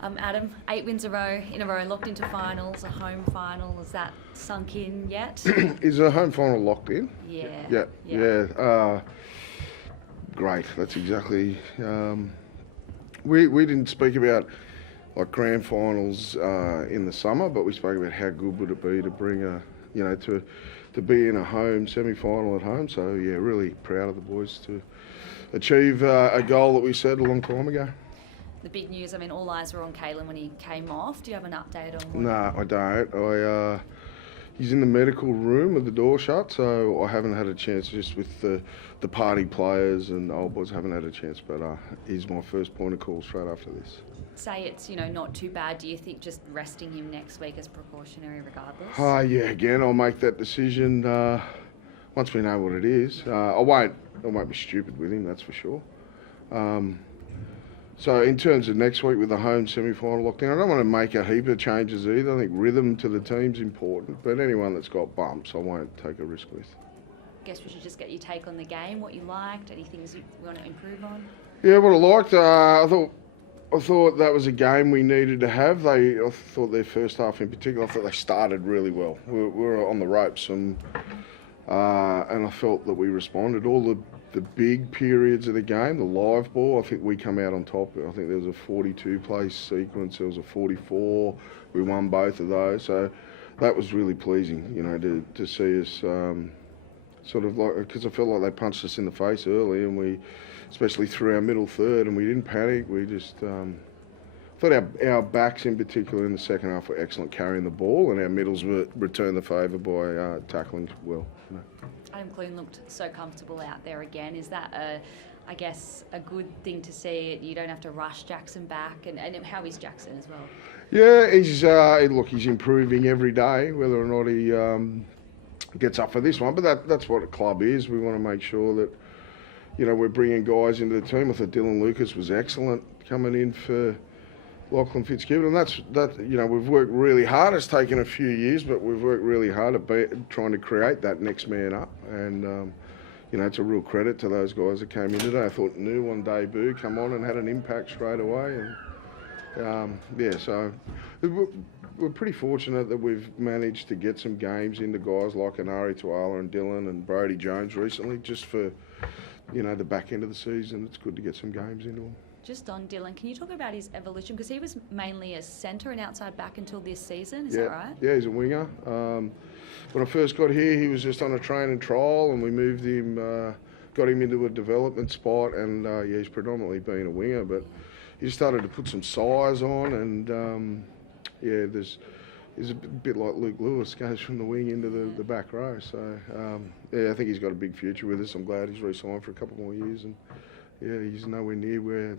Adam, 8 wins in a row, locked into finals, a home final. Has that sunk in yet? Is the home final locked in? Yeah. Yeah. Great. That's exactly. We didn't speak about like grand finals in the summer, but we spoke about how good would it be to bring to be in a home semi-final at home. So yeah, really proud of the boys to achieve a goal that we set a long time ago. The big news, I mean, all eyes were on Caelan when he came off. Do you have an update on what? No, I don't. He's in the medical room with the door shut, so I haven't had a chance, just with the party players and old boys, haven't had a chance, but he's my first point of call straight after this. Say it's, not too bad. Do you think just resting him next week is precautionary regardless? Yeah, again, I'll make that decision once we know what it is. I won't be stupid with him, that's for sure. So in terms of next week with the home semi-final lockdown, I don't want to make a heap of changes either. I think rhythm to the team's important, but anyone that's got bumps, I won't take a risk with. I guess we should just get your take on the game, what you liked, any things you want to improve on? Yeah, what I liked, I thought that was a game we needed to have. I thought their first half in particular, I thought they started really well. We were on the ropes, and I felt that we responded. All the big periods of the game, the live ball, I think we come out on top. I think there was a 42 play sequence, there was a 44. We won both of those, so that was really pleasing, to see us sort of like, because I felt like they punched us in the face early, and we, especially through our middle third, and we didn't panic. We just thought our backs in particular in the second half were excellent carrying the ball, and our middles returned the favour by tackling well. Adam Clune looked so comfortable out there again. Is that a good thing to see? You don't have to rush Jackson back, and how is Jackson as well? Yeah, he's improving every day, whether or not he gets up for this one. But that's what a club is. We want to make sure that we're bringing guys into the team. I thought Dylan Lucas was excellent coming in for Lachlan Fitzgibbon, and we've worked really hard. It's taken a few years, but we've worked really hard at trying to create that next man up. And it's a real credit to those guys that came in today. I thought New on debut come on and had an impact straight away. And so we're pretty fortunate that we've managed to get some games into guys like Anari Tuala and Dylan and Brody Jones recently, just for the back end of the season. It's good to get some games into them. Just on Dylan, can you talk about his evolution? Because he was mainly a centre and outside back until this season, is that right? Yeah, he's a winger. When I first got here, he was just on a train and trial, and we moved him, got him into a development spot, and he's predominantly been a winger, but he started to put some size on, and he's a bit like Luke Lewis, goes from the wing into the back row. So, I think he's got a big future with us. I'm glad he's re-signed for a couple more years, and he's nowhere near where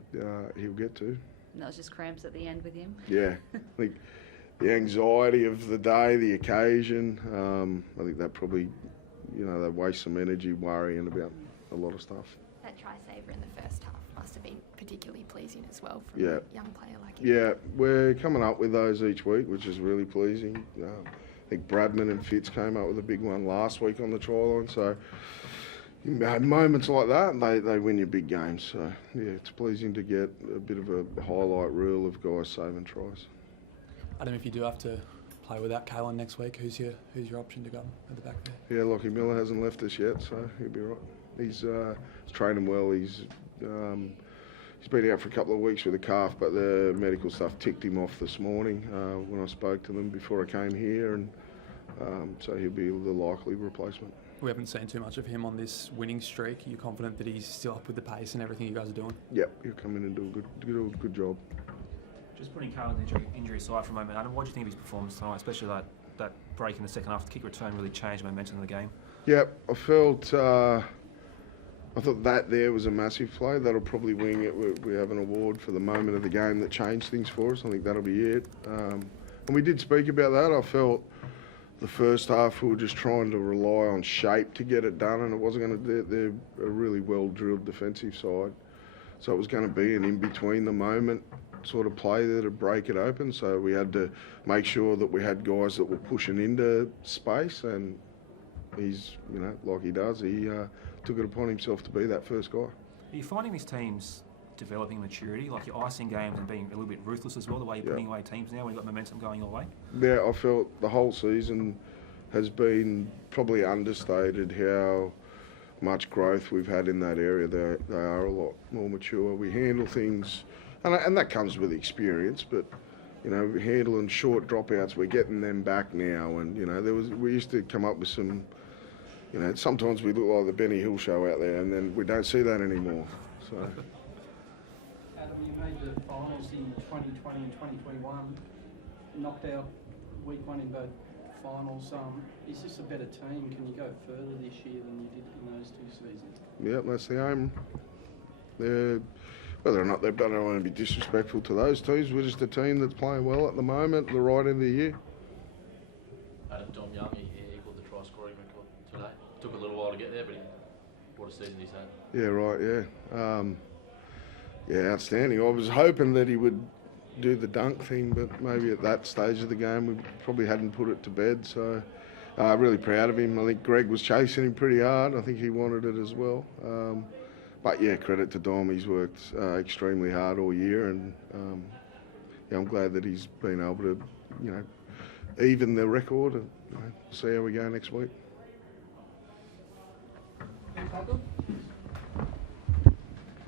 he'll get to. And that was just cramps at the end with him? Yeah. I think the anxiety of the day, the occasion, I think that probably, they waste some energy worrying about a lot of stuff. That try-saver in the first half must have been particularly pleasing as well from a young player like him. Yeah, we're coming up with those each week, which is really pleasing. I think Bradman and Fitz came up with a big one last week on the try line, so moments like that, they win your big games. So, it's pleasing to get a bit of a highlight reel of guys saving tries. Adam, if you do have to play without Caelan next week, who's your option to go at the back there? Yeah, Lockie Miller hasn't left us yet, so he'll be right. He's training well. He's been out for a couple of weeks with a calf, but the medical stuff ticked him off this morning when I spoke to them before I came here, and so he'll be the likely replacement. We haven't seen too much of him on this winning streak. Are you confident that he's still up with the pace and everything you guys are doing? Yep, he'll come in and do a good job. Just putting Caelan's injury aside for a moment, Adam, what do you think of his performance tonight, especially that break in the second half? The kick return really changed the momentum of the game. Yep, I thought that there was a massive play. That'll probably wing it. We have an award for the moment of the game that changed things for us. I think that'll be it. And we did speak about that. I felt the first half we were just trying to rely on shape to get it done, and it wasn't going to. They're a really well-drilled defensive side, so it was going to be an in-between the moment sort of play there to break it open. So we had to make sure that we had guys that were pushing into space, and he's, like he does, he took it upon himself to be that first guy. Are you finding these teams developing maturity? Like you're icing games and being a little bit ruthless as well, the way you're putting away teams now when you've got momentum going your way? Yeah, I felt the whole season has been probably understated how much growth we've had in that area. They are a lot more mature. We handle things, and that comes with experience, but you know, handling short dropouts, we're getting them back now. And you know, we used to come up with some, you know, sometimes we look like the Benny Hill show out there, and then we don't see that anymore. So. Adam, you made the finals in 2020 and 2021, knocked out week one in both finals. Is this a better team? Can you go further this year than you did in those two seasons? Yeah, that's the aim. Whether or not they've done it, I don't want to be disrespectful to those teams. We're just a team that's playing well at the moment, the right end of the year. Adam Dom Young, he equalled the try scoring record today. Took a little while to get there, but what a season he's had. Yeah, right, yeah. Yeah, outstanding. I was hoping that he would do the dunk thing, but maybe at that stage of the game we probably hadn't put it to bed. So really proud of him. I think Greg was chasing him pretty hard. I think he wanted it as well. But yeah, credit to Dom. He's worked extremely hard all year, and yeah, I'm glad that he's been able to, you know, even the record and see how we go next week. Newcastle?